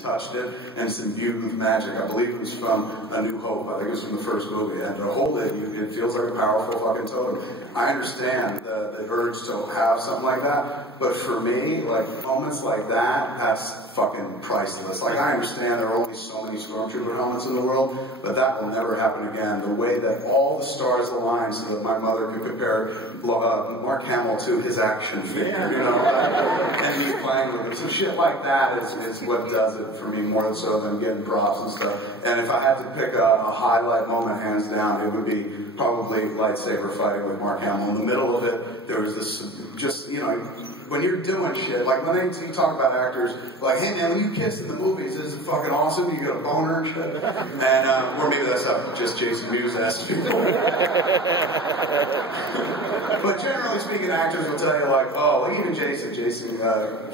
touched it, and it's imbued with magic. I believe it was from A New Hope. I think it was from the first movie. And to hold it, it feels like a powerful fucking totem. I understand the urge to have something like that, but for me, like, moments like that, that's fucking priceless. Like, I understand there are only so many Stormtrooper helmets in the world, but that will never happen again. The way that all the stars aligned so that my mother could compare Mark Hamill to his action figure, you know, and me playing with him. So shit like that is what does it for me more so than getting props and stuff. And if I had to pick a highlight moment, hands down, it would be probably lightsaber fighting with Mark Hamill. In the middle of it, there was this, just, you know, when you're doing shit, like when you talk about actors, like, hey man, when you kiss in the movies, is it fucking awesome? You get a boner and shit. And, or maybe that's just Jason Mewes asked people. But generally speaking, actors will tell you like, oh, like even Jason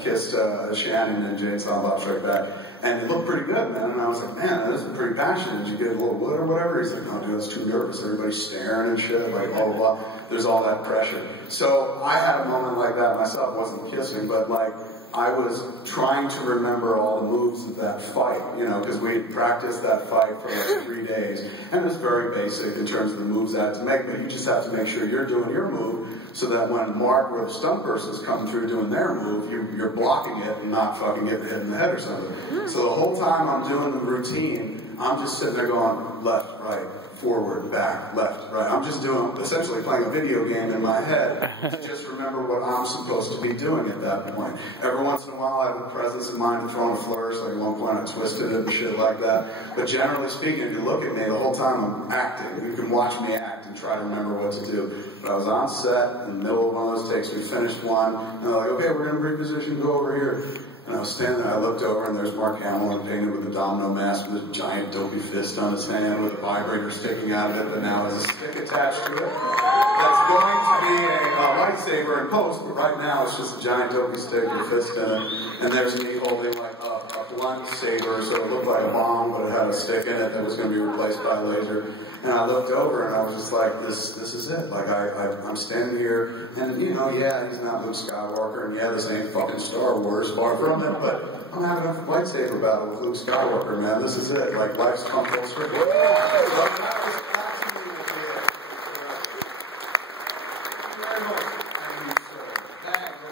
kissed Shannon and Jane Silent Bob Strike Back. And it looked pretty good, man. And I was like, man, this is pretty passionate. Did you get a little wood or whatever? He's like, no, dude, I was too nervous. Everybody's staring and shit, like, blah, blah, blah. There's all that pressure. So I had a moment like that myself. It wasn't kissing, but like, I was trying to remember all the moves of that fight, you know, because we had practiced that fight for like 3 days. And it's very basic in terms of the moves I had to make, but you just have to make sure you're doing your move so that when Mark or the stunt person's coming through doing their move, you're blocking it and not fucking getting hit in the head or something. So the whole time I'm doing the routine, I'm just sitting there going left, right, forward, back, left, right. I'm just doing, essentially playing a video game in my head to just remember what I'm supposed to be doing at that point. Every once in a while I have a presence in mind and throwing a flourish, like at one point I twisted it and shit like that. But generally speaking, if you look at me, the whole time I'm acting. You can watch me act and try to remember what to do. But I was on set in the middle of one of those takes, we finished one, and they're like, okay, we're going to reposition, go over here. And I was standing there, I looked over, and there's Mark Hamill painted with a domino mask with a giant dopey fist on his hand with a vibrator sticking out of it, but now has a stick attached to it. That's going to be a lightsaber in post, but right now it's just a giant dopey stick with a fist in it. And there's me holding like a blunt saber, so it looked like a bomb, but it had a stick in it that was going to be replaced by a laser. And I looked over and I was just like, this is it. Like, I'm standing here, and you know, yeah, he's not Luke Skywalker, and yeah, this ain't fucking Star Wars, far from it, but I'm having a lightsaber battle with Luke Skywalker, man. This is it. Like, life's come full circle. So that was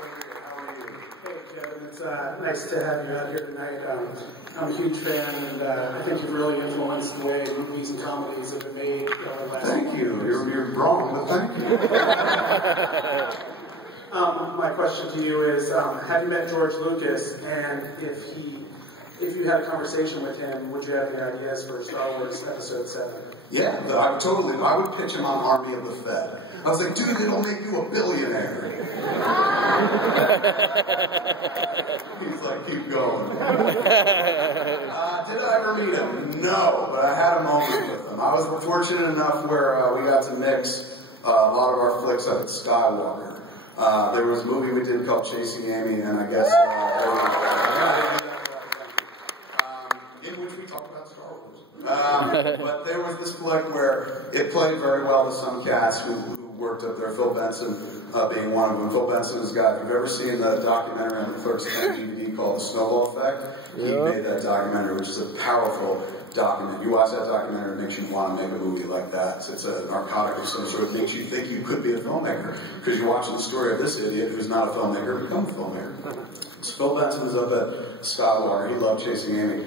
absolutely it. Hey, Kevin, it's nice to have you out here tonight. I'm a huge fan, and I think you've really influenced the way movies and comedies have been made over the last Thank you. You're wrong, but thank you. My question to you is, have you met George Lucas, and if you had a conversation with him, would you have any ideas for Star Wars Episode 7? Yeah, I would pitch him on Army of the Fed. I was like, dude, it'll make you a billionaire. He's like, keep going. Did I ever meet him? No, but I had a moment with him. I was fortunate enough where we got to mix a lot of our flicks up at Skywalker. There was a movie we did called Chasing Amy, and I guess in which we talked about Star Wars. But there was this flick where it played very well to some cast who worked up there, Phil Benson being one of them. Phil Benson is a guy, if you've ever seen the documentary on the Clerks 10 DVD called The Snowball Effect, he made that documentary, which is a powerful document. You watch that documentary, it makes you want to make a movie like that. It's a narcotic of some sort. It makes you think you could be a filmmaker, because you're watching the story of this idiot who's not a filmmaker become a filmmaker. So Phil Benson was up at Skywalker. He loved Chasing Amy.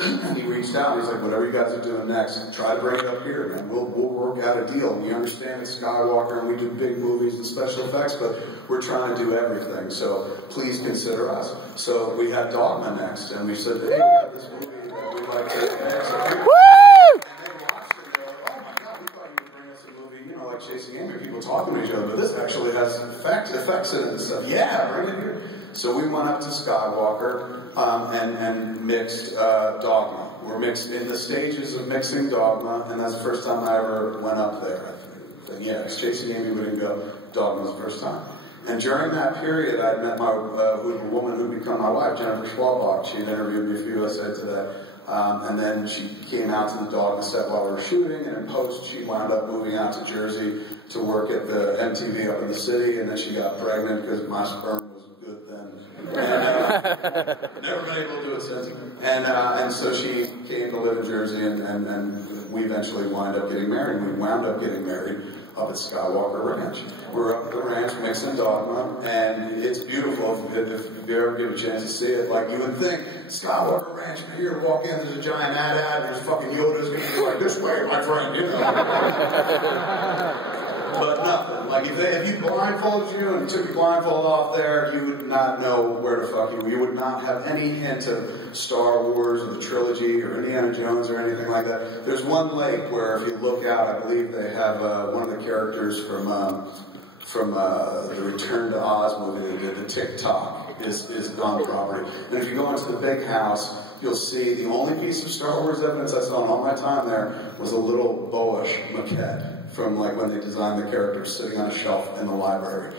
And he reached out, and he's like, whatever you guys are doing next, try to bring it up here, man. We'll work out a deal. We understand it's Skywalker, and we do big movies and special effects, but we're trying to do everything, so please consider us. So we had Dogma next, and we said, hey, we got this movie that we'd like to next. And they watched it, and they're like, oh my God, we thought you would bring us a movie, you know, like Chasing Amy, people talking to each other, but this actually has effects in it and stuff. Yeah, bring it here. So we went up to Skywalker and mixed Dogma. We're mixed in the stages of mixing Dogma, and that's the first time I ever went up there. Yeah, Chasing Amy, we didn't go. Dogma was the first time. And during that period, I met my woman who would become my wife, Jennifer Schwalbach. She had interviewed me a few, I said to that. And then she came out to the Dogma set while we were shooting, and in post, she wound up moving out to Jersey to work at the MTV up in the city, and then she got pregnant because my sperm was good then. And never been able to do it since. And so she came to live in Jersey, and we eventually wound up getting married. We wound up getting married up at Skywalker Ranch. We're up at the ranch mixing dogma, and it's beautiful. If you ever get a chance to see it, like you would think, Skywalker Ranch, you're gonna walk in, there's a giant ad, and there's fucking Yoda's gonna be like, this way, my friend, you know. But nothing. Like if you blindfolded you and took your blindfold off there, you would not know where to fuck you. You would not have any hint of Star Wars or the trilogy or Indiana Jones or anything like that. There's one lake where if you look out, I believe they have one of the characters from the Return to Oz movie, the Tick-Tock, is on the property. And if you go into the big house, you'll see the only piece of Star Wars evidence I saw in all my time there was a little bowish maquette from like when they designed the characters sitting on a shelf in the library.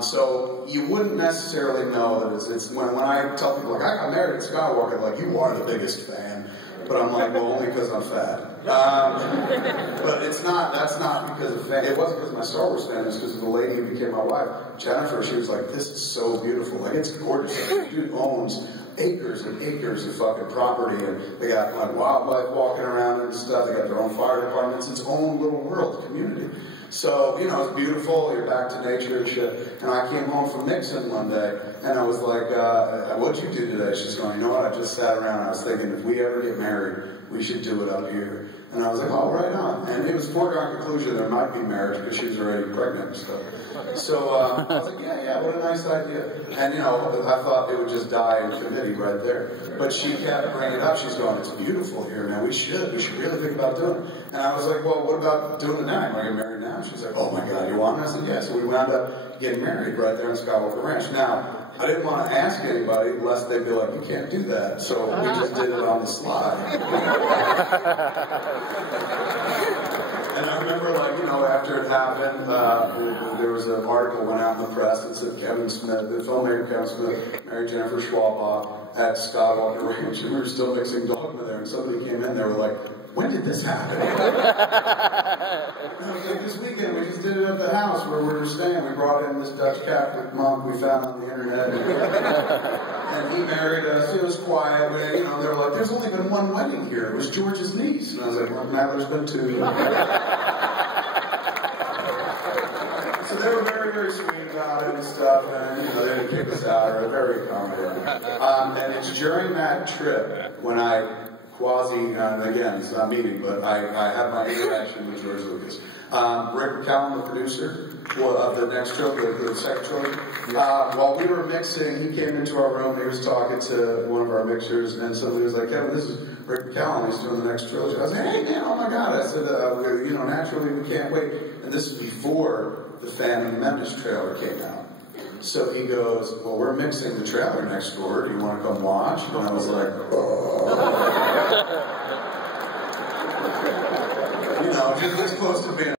So you wouldn't necessarily know that it's when I tell people like I got married at Skywalker, like you are the biggest fan, but I'm like, well, only because I'm fat. But it's not. That's not because of fan. It wasn't because of my Star Wars fan. It's because of the lady who became my wife, Jennifer. She was like, this is so beautiful. Like it's gorgeous. Like, dude owns acres and acres of fucking property, and they got like wildlife walking around and stuff. They got their own fire departments. It's its own little world, community. So, you know, it's beautiful, you're back to nature and shit. And I came home from Nixon one day, and I was like, what'd you do today? She's going, you know what, I just sat around, I was thinking, if we ever get married, we should do it up here. And I was like, oh, right on. And it was a foregone conclusion there might be marriage, because she was already pregnant and stuff. So, I was like, yeah, what a nice idea. And, you know, I thought it would just die in committee right there. But she kept bringing it up, she's going, it's beautiful here, man, we should really think about doing it. And I was like, well, what about doing it now? You want to get married now? She's like, oh my God, you want? And I said, yeah. So we wound up getting married right there on Skywalker Ranch. Now, I didn't want to ask anybody lest they'd be like, you can't do that. So we just did it on the slide. And I remember, like, you know, after it happened, there was an article went out in the press that said Kevin Smith, the filmmaker Kevin Smith, married Jennifer Schwab at Skywalker Ranch, and we were still mixing dogma there, and somebody came in, they were like, when did this happen? And I was like, this weekend, we just did it at the house where we were staying. We brought in this Dutch Catholic monk we found on the internet. And he married us. It was quiet. But, you know, they were like, there's only been one wedding here. It was George's niece. And I was like, well, now there's been two. So they were very, very sweet about it and stuff. And, you know, they didn't kick us out or very accommodating. And it's during that trip when I again, it's not meeting, but I had my interaction with George Lucas. Rick McCallum, the producer of the next trilogy, the second trilogy, while we were mixing, he came into our room, he was talking to one of our mixers, and somebody was like, Kevin, this is Rick McCallum, he's doing the next trilogy. I was like, hey man, oh my God. I said, you know, naturally we can't wait. And this is before the Phantom Menace trailer came out. So he goes, well, we're mixing the trailer next door. Do you want to come watch? And I was like, oh.